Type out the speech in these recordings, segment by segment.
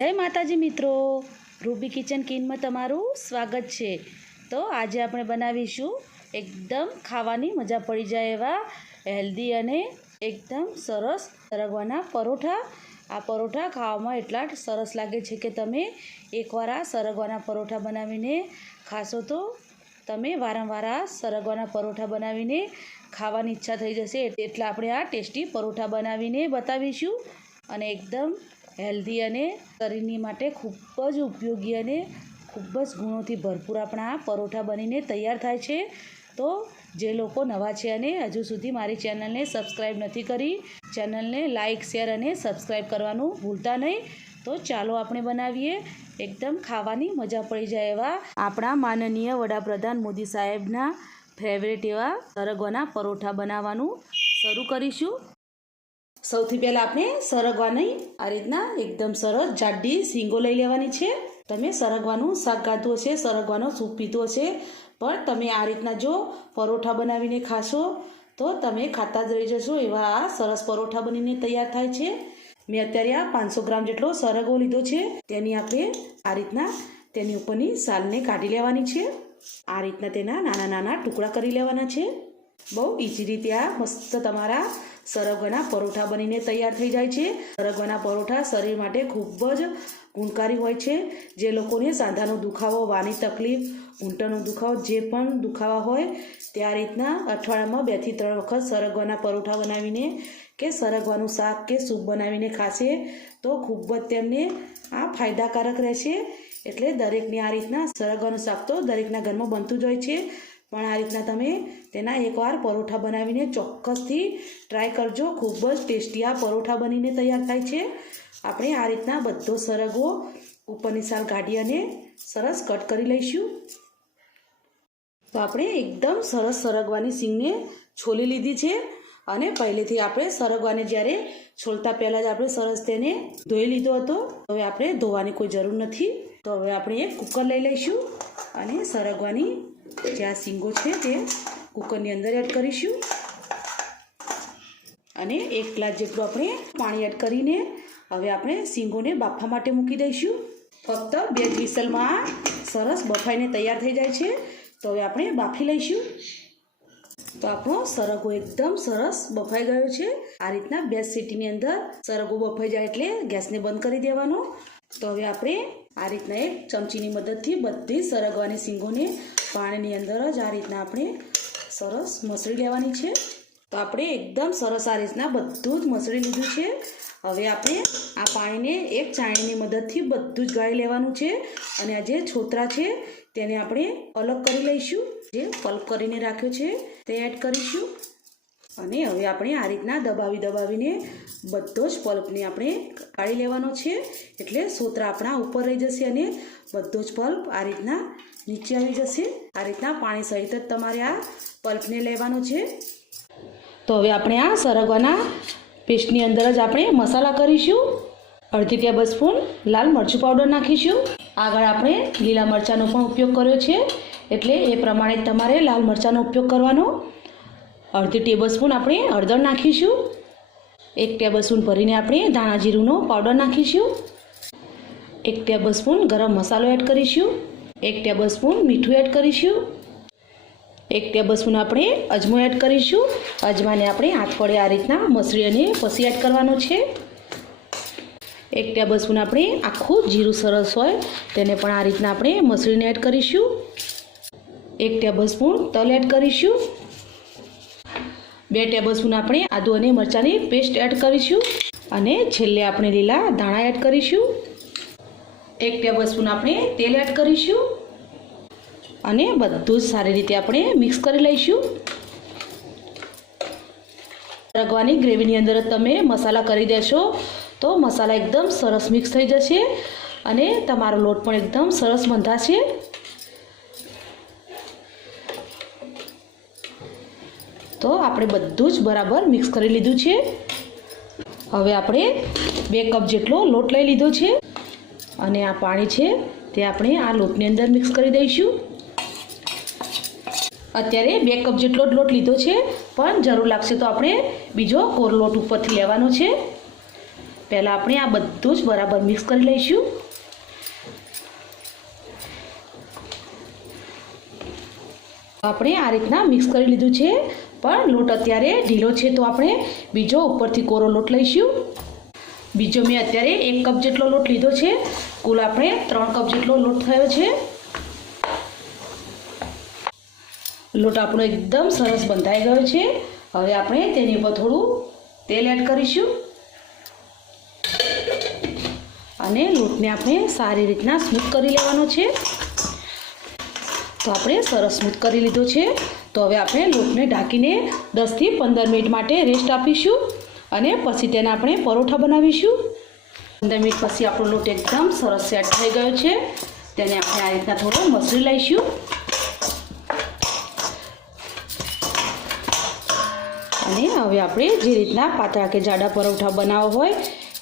જય માતાજી મિત્રો, રૂબી કિચન કિનમાં તમારું સ્વાગત છે. તો આજે આપણે બનાવીશું એકદમ ખાવાની મજા પડી જાય એવા હેલ્ધી અને એકદમ સરસ સરગવાના પરોઠા. આ પરોઠા ખાવામાં એટલા સરસ લાગે છે કે તમે એકવાર આ સરગવાના પરોઠા બનાવીને ખાશો તો તમે વારંવાર આ સરગવાના પરોઠા બનાવીને ખાવાની ઈચ્છા થઈ જશે. એટલા આપણે આ ટેસ્ટી પરોઠા બનાવીને બતાવીશું અને એકદમ હેલ્ધી અને શરીરની માટે ખૂબ જ ઉપયોગી અને ખૂબ જ ગુણોથી ભરપૂર આપણા પરોઠા બનીને તૈયાર થાય છે. તો જે લોકો નવા છે અને હજુ સુધી મારી ચેનલને સબસ્ક્રાઈબ નથી કરી, ચેનલને લાઇક, શેર અને સબસ્ક્રાઈબ કરવાનું ભૂલતા નહીં. તો ચાલો આપણે બનાવીએ. એકદમ ખાવાની મજા પડી જાય એવા આપણા માનનીય વડાપ્રધાન મોદી સાહેબના ફેવરેટ એવા સરગવાના પરોઠા બનાવવાનું શરૂ કરીશું. સૌથી પહેલાં આપણે સરગવાની આ રીતના એકદમ સરસ જાડી શીંગો લઈ લેવાની છે. તમે સરગવાનું શાક ગાધું હશે, સરગવાનો સૂપ પીધો હશે, પણ તમે આ રીતના જો પરોઠા બનાવીને ખાશો, તો તમે ખાતા જ રહી જશો એવા આ સરસ પરોઠા બનીને તૈયાર થાય છે. મેં અત્યારે આ પાંચસો ગ્રામ જેટલો સરગવો લીધો છે. તેની આપણે આ રીતના તેની ઉપરની સાલને કાઢી લેવાની છે. આ રીતના તેના નાના નાના ટુકડા કરી લેવાના છે. બહુ ઇઝી રીતે આ મસ્ત તમારા સરગવાના પરોઠા બનીને તૈયાર થઈ જાય છે. સરગવાના પરોઠા શરીર માટે ખૂબ જ ગુણકારી હોય છે. જે લોકોને સાંધાનો દુખાવો, વાની તકલીફ, ઊંટનો દુખાવો જે પણ દુખાવા હોય તે આ રીતના અઠવાડિયામાં બેથી ત્રણ વખત સરગવાના પરોઠા બનાવીને કે સરગવાનું શાક કે સૂપ બનાવીને ખાશે તો ખૂબ જ તેમને આ ફાયદાકારક રહેશે. એટલે દરેકને આ રીતના સરગવાનું શાક તો દરેકના ઘરમાં બનતું જ હોય છે. પણ આ રીતના તમે તેના એકવાર પરોઠા બનાવીને ચોક્કસથી ટ્રાય કરજો. ખૂબ જ ટેસ્ટી આ પરોઠા બનીને તૈયાર થાય છે. આપણે આ રીતના બધો સરગવો ઉપરની સાલ કાઢી અને સરસ કટ કરી લઈશું. તો આપણે એકદમ સરસ સરગવાની સિંગને છોલી લીધી છે અને પહેલેથી આપણે સરગવાને જ્યારે છોલતા પહેલાં જ આપણે સરસ તેને ધોઈ લીધો હતો. હવે આપણે ધોવાની કોઈ જરૂર નથી. તો હવે આપણે એક કુકર લઈ લઈશું અને સરગવાની જે આ શીંગો છે તે કુકરની અંદર એડ કરીશું. અને એક ગ્લાસ જેટલું આપણે પાણી એડ કરીને હવે આપણે શીંગોને બાફવા માટે મૂકી દઈશું. ફક્ત બે જ સરસ બફાઈને તૈયાર થઈ જાય છે. તો હવે આપણે બાફી લઈશું. તો આપણો સરગો એકદમ સરસ બફાઈ ગયો છે. આ રીતના બે સીટીની અંદર સરગો બફાઈ જાય એટલે ગેસને બંધ કરી દેવાનો. તો હવે આપણે આ રીતના એક ચમચીની મદદથી બધી સરગવાની શીંગોને પાણીની અંદર જ આ રીતના આપણે સરસ મસળી લેવાની છે. તો આપણે એકદમ સરસ આ રીતના બધું જ મસળી લીધું છે. હવે આપણે આ પાણીને એક ચાણીની મદદથી બધું જ ગાળી લેવાનું છે અને આ જે છોતરા છે તેને આપણે અલગ કરી લઈશું. જે પલ્પ કરીને રાખ્યો છે તે એડ કરીશું. અને હવે આપણે આ રીતના દબાવી દબાવીને બધો જ પલ્પને આપણે કાઢી લેવાનો છે. એટલે સોતરા આપણા ઉપર રહી જશે અને બધો જ પલ્પ આ રીતના નીચે આવી જશે. આ રીતના પાણી સહિત જ તમારે આ પલ્પને લેવાનો છે. તો હવે આપણે આ સરગવાના પેસ્ટની અંદર જ આપણે મસાલા કરીશું. અડધી ટેબલ સ્પૂન લાલ મરચું પાવડર નાખીશું. આગળ આપણે લીલા મરચાંનો પણ ઉપયોગ કર્યો છે. એટલે એ પ્રમાણે તમારે લાલ મરચાંનો ઉપયોગ કરવાનો. અડધી ટેબલસ્પૂન આપણે હળદર નાખીશું. એક ટેબલસ્પૂન ભરીને આપણે ધાણા જીરુંનો પાવડર નાખીશું. એક ટેબલસ્પૂન ગરમ મસાલો એડ કરીશું. એક ટેબલસ્પૂન મીઠું એડ કરીશું. એક ટેબલસ્પૂન આપણે અજમો એડ કરીશું. અજમાને આપણે હાથ વડે આ રીતના મસળી અને પછી એડ કરવાનો છે. એક ટેબલસ્પૂન આપણે આખું જીરું સરસ હોય તેને પણ આ રીતના આપણે મસળીને એડ કરીશું. એક ટેબલસ્પૂન તલ એડ કરીશું. બે ટેબલ સ્પૂન આપણે આદુ અને મરચાંની પેસ્ટ એડ કરીશું અને છેલ્લે આપણે લીલા ધાણા એડ કરીશું. એક ટેબલ સ્પૂન આપણે તેલ એડ કરીશું અને બધું જ સારી રીતે આપણે મિક્સ કરી લઈશું. રગવાની ગ્રેવીની અંદર તમે મસાલા કરી દેશો તો મસાલા એકદમ સરસ મિક્સ થઈ જશે અને તમારો લોટ પણ એકદમ સરસ બંધાશે. તો આપણે બધું જ બરાબર મિક્સ કરી લીધું છે. હવે આપણે બે કપ જેટલો લોટ લઈ લીધો છે અને આ પાણી છે તે આપણે આ લોટની અંદર મિક્સ કરી દઈશું. અત્યારે બે કપ જેટલો જ લોટ લીધો છે, પણ જરૂર લાગશે તો આપણે બીજો કોર લોટ ઉપરથી લેવાનો છે. પહેલાં આપણે આ બધું જ બરાબર મિક્સ કરી લઈશું. આપણે આ રીતના મિક્સ કરી લીધું છે. પણ લોટ અત્યારે ઢીલો છે તો આપણે બીજો ઉપરથી કોરો લોટ લઈશું. બીજો મેં અત્યારે એક કપ જેટલો લોટ લીધો છે. કુલ આપણે ત્રણ કપ જેટલો લોટ થયો છે. લોટ આપણો એકદમ સરસ બંધાઈ ગયો છે. હવે આપણે તેની ઉપર થોડું તેલ એડ કરીશું. અને લોટને આપણે સારી રીતના સ્મૂથ કરી લેવાનો છે. તો આપણે સરસ સ્મૂથ કરી લીધો છે. તો હવે આપણે લોટને ઢાંકીને દસથી પંદર મિનિટ માટે રેસ્ટ આપીશું અને પછી તેને આપણે પરોઠા બનાવીશું. પંદર મિનિટ પછી આપણો લોટ એકદમ સરસ સેટ થઈ ગયો છે. તેને આપણે આ રીતના થોડો મસરી લઈશું. અને હવે આપણે જે રીતના પાતળા કે જાડા પરોઠા બનાવવા હોય,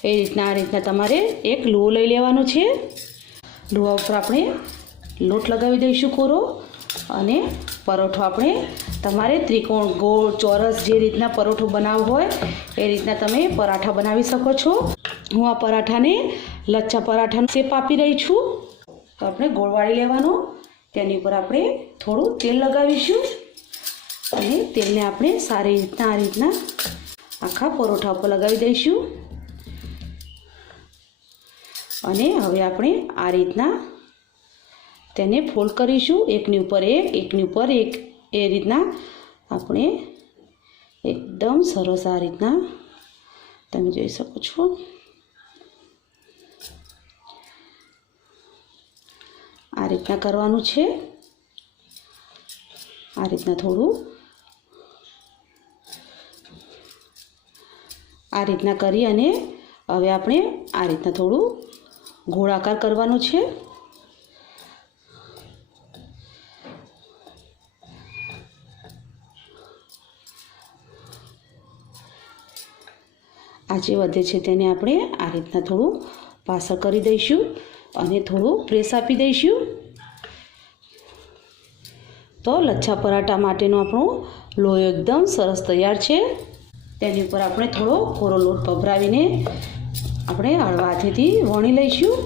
એ રીતના આ રીતના તમારે એક લુઓ લઈ લેવાનો છે. લુવા ઉપર આપણે લોટ લગાવી દઈશું કોરો. અને પરોઠો આપણે તમારે ત્રિકોણ ગોળ, ચોરસ જે રીતના પરોઠો બનાવવો હોય, એ રીતના તમે પરાઠા બનાવી શકો છો. હું આ પરાઠાને લચ્છા પરાઠાનો શેપ આપી રહી છું. તો આપણે ગોળવાળી લેવાનો. તેની ઉપર આપણે થોડું તેલ લગાવીશું. અને તેલને આપણે સારી રીતના આ રીતના આખા પરોઠા ઉપર લગાવી દઈશું. અને હવે આપણે આ રીતના તેને ફોલ્ડ કરીશું, એકની ઉપર એક, એકની ઉપર એક. એ રીતના આપણે એકદમ સરસ આ રીતના તમે જોઈ શકો છો. આ રીતના કરવાનું છે. આ રીતના થોડું. આ રીતના કરી અને હવે આપણે આ રીતના થોડું ગોળાકાર કરવાનું છે. આ જે વધે છે તેને આપણે આ રીતના થોડું પાછળ કરી દઈશું અને થોડું પ્રેસ આપી દઈશું. તો લચ્છા પરાઠા માટેનો આપણો લોહી એકદમ સરસ તૈયાર છે. તેની ઉપર આપણે થોડો કોરો લોટ ભભરાવીને આપણે હળવા વણી લઈશું.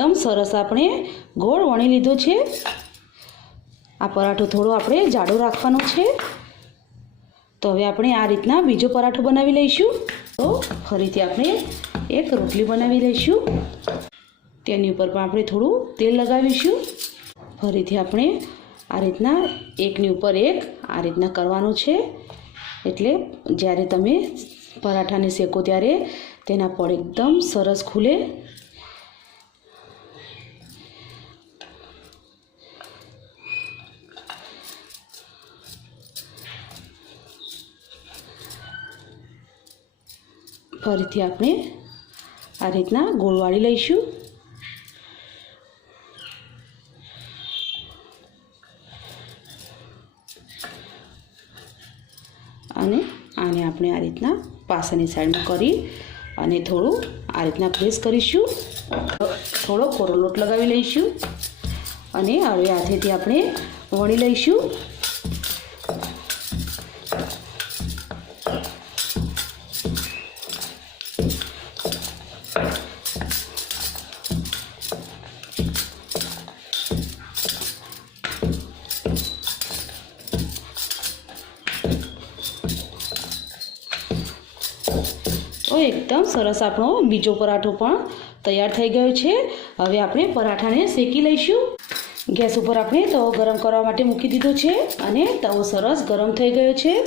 એકદમ સરસ આપણે ગોળ વણી લીધો છે. આ પરાઠો થોડો આપણે જાડો રાખવાનો છે. તો હવે આપણે આ રીતના બીજો પરાઠો બનાવી લઈશું. તો ફરીથી આપણે એક રોટલી બનાવી લઈશું. તેની ઉપર પણ આપણે થોડું તેલ લગાવીશું. ફરીથી આપણે આ રીતના એકની ઉપર એક આ રીતના કરવાનું છે. એટલે જ્યારે તમે પરાઠાને શેકો ત્યારે તેના પડ એકદમ સરસ ખુલે. ફરીથી આપણે આ રીતના ગોળ વાળી લઈશું. અને આને આપણે આ રીતના પાસાની સાઈડમાં કરી અને થોડું આ રીતના પ્રેસ કરીશું. થોડો કોરો લોટ લગાવી લઈશું. અને હવે હાથેથી આપણે વણી લઈશું. એકદમ સરસ આપણો બીજો પરાઠો પણ તૈયાર થઈ ગયો છે. હવે આપણે પરાઠાને શેકી લઈશું. ગેસ ઉપર આપણે તવો ગરમ કરવા માટે મૂકી દીધો છે અને તવો સરસ ગરમ થઈ ગયો છે.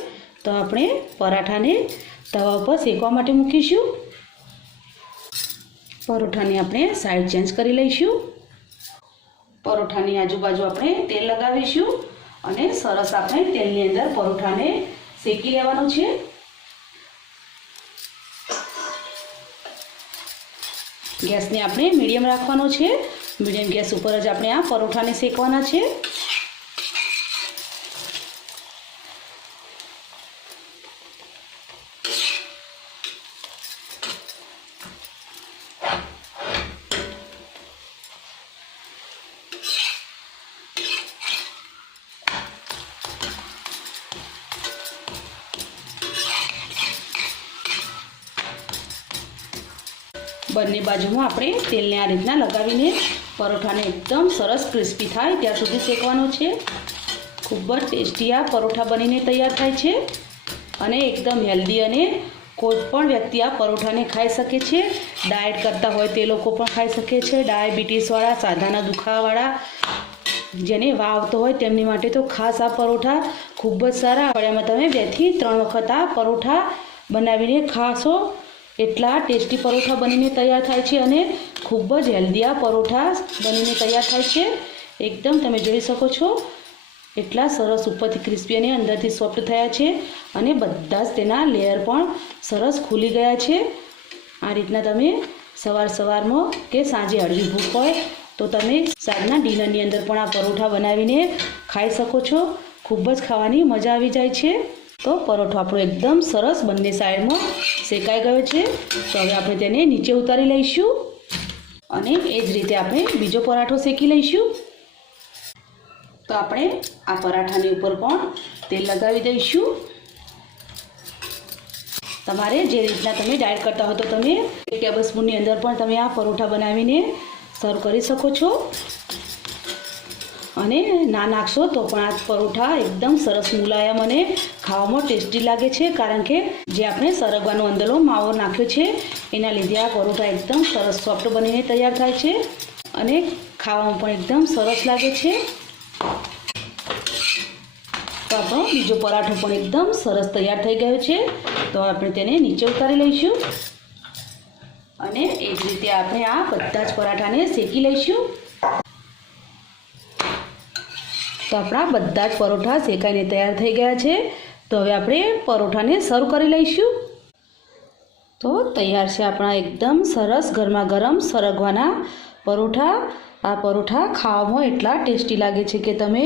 તો આપણે પરાઠાને તવા ઉપર શેકવા માટે મૂકીશું. પરોઠાની આપણે સાઈડ ચેન્જ કરી લઈશું. પરોઠાની આજુબાજુ આપણે તેલ લગાવીશું અને સરસ આપણે તેલની અંદર પરોઠાને શેકી લેવાનું છે. ગેસને આપણે મીડિયમ રાખવાનો છે. મીડિયમ ગેસ ઉપર જ આપણે આ પરોઠાને શેકવાના છે. બંને બાજુમાં આપણે તેલને આ રીતના લગાવીને પરોઠાને એકદમ સરસ ક્રિસ્પી થાય ત્યાં સુધી શેકવાનો છે. ખૂબ જ ટેસ્ટી આ પરોઠા બનીને તૈયાર થાય છે અને એકદમ હેલ્ધી અને કોઈ પણ વ્યક્તિ આ પરોઠાને ખાઈ શકે છે. ડાયટ કરતા હોય તે લોકો પણ ખાઈ શકે છે. ડાયાબિટીસવાળા, સાધાના દુખાવાવાળા, જેને વાવતો હોય તેમની માટે તો ખાસ આ પરોઠા ખૂબ જ સારા. અઠવાડિયામાં તમે બેથી ત્રણ વખત આ પરોઠા બનાવીને ખાશો. એટલા ટેસ્ટી પરોઠા બનીને તૈયાર થાય છે અને ખૂબ જ હેલ્ધી પરોઠા બનીને તૈયાર થાય છે. એકદમ તમે જોઈ શકો છો, એટલા સરસ ઉપરથી ક્રિસ્પી અને અંદરથી સોફ્ટ થયા છે અને બધા જ તેના લેયર પણ સરસ ખુલી ગયા છે. આ રીતના તમે સવાર સવારમાં કે સાંજે હળવી ભૂખ હોય તો તમે સાંજના ડિનરની અંદર પણ આ પરોઠા બનાવીને ખાઈ શકો છો. ખૂબ જ ખાવાની મજા આવી જાય છે. તો પરોઠો આપણો એકદમ સરસ બંને સાઈડમાં શેકાઈ ગયો છે. તો હવે આપણે તેને નીચે ઉતારી લઈશું અને એ જ રીતે આપણે બીજો પરાઠો શેકી લઈશું. તો આપણે આ પરાઠાની ઉપર પણ તેલ લગાવી દઈશું. તમારે જે રીતના તમે ડાયટ કરતા હો તો તમે એક ટેબલ અંદર પણ તમે આ પરોઠા બનાવીને સર્વ કરી શકો છો. અને ના નાખશો તો પણ આ પરોઠા એકદમ સરસ મુલાયમ અને ખાવામાં ટેસ્ટી લાગે છે કારણ કે જે આપણે સરગવાનો અંદરનો માવો નાખ્યો છે, એના લીધે આ પરોઠા એકદમ સરસ સોફ્ટ બનીને તૈયાર થાય છે અને ખાવામાં પણ એકદમ સરસ લાગે છે. તો આપણો બીજો પરાઠો પણ એકદમ સરસ તૈયાર થઈ ગયો છે, તો આપણે તેને નીચે ઉતારી લઈશું અને એ જ રીતે આપણે આ બધા જ પરાઠાને શેકી લઈશું. તો આપણા બધા જ પરોઠા શેકાઈને તૈયાર થઈ ગયા છે તો હવે આપણે પરોઠાને સર્વ કરી લઈશું. તો તૈયાર છે આપણા એકદમ સરસ ગરમા ગરમ સરગવાના પરોઠા. આ પરોઠા ખાવામાં એટલા ટેસ્ટી લાગે છે કે તમે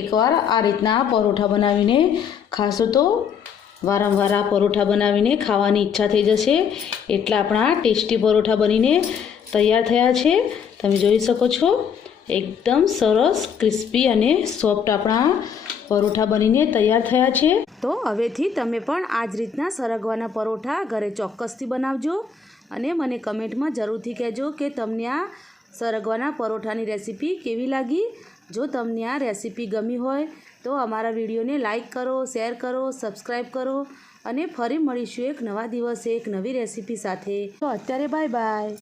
એકવાર આ રીતના પરોઠા બનાવીને ખાશો તો વારંવાર આ પરોઠા બનાવીને ખાવાની ઈચ્છા થઈ જશે. એટલા આપણા ટેસ્ટી પરોઠા બનીને તૈયાર થયા છે. તમે જોઈ શકો છો, એકદમ સરસ, ક્રિસ્પી અને સોફ્ટ આપણા પરોઠા બનીને તૈયાર થયા છે. તો હવેથી તમે પણ આ જ રીતના સરગવાના પરોઠા ઘરે ચોક્કસથી બનાવજો અને મને કમેન્ટમાં જરૂરથી કહેજો કે તમને આ સરગવાના પરોઠાની રેસીપી કેવી લાગી. જો તમને આ રેસીપી ગમી હોય તો અમારા વિડીયોને લાઇક કરો, શેર કરો સબસ્ક્રાઈબ કરો અને ફરી મળીશું એક નવા દિવસે એક નવી રેસીપી સાથે. તો અત્યારે બાય બાય.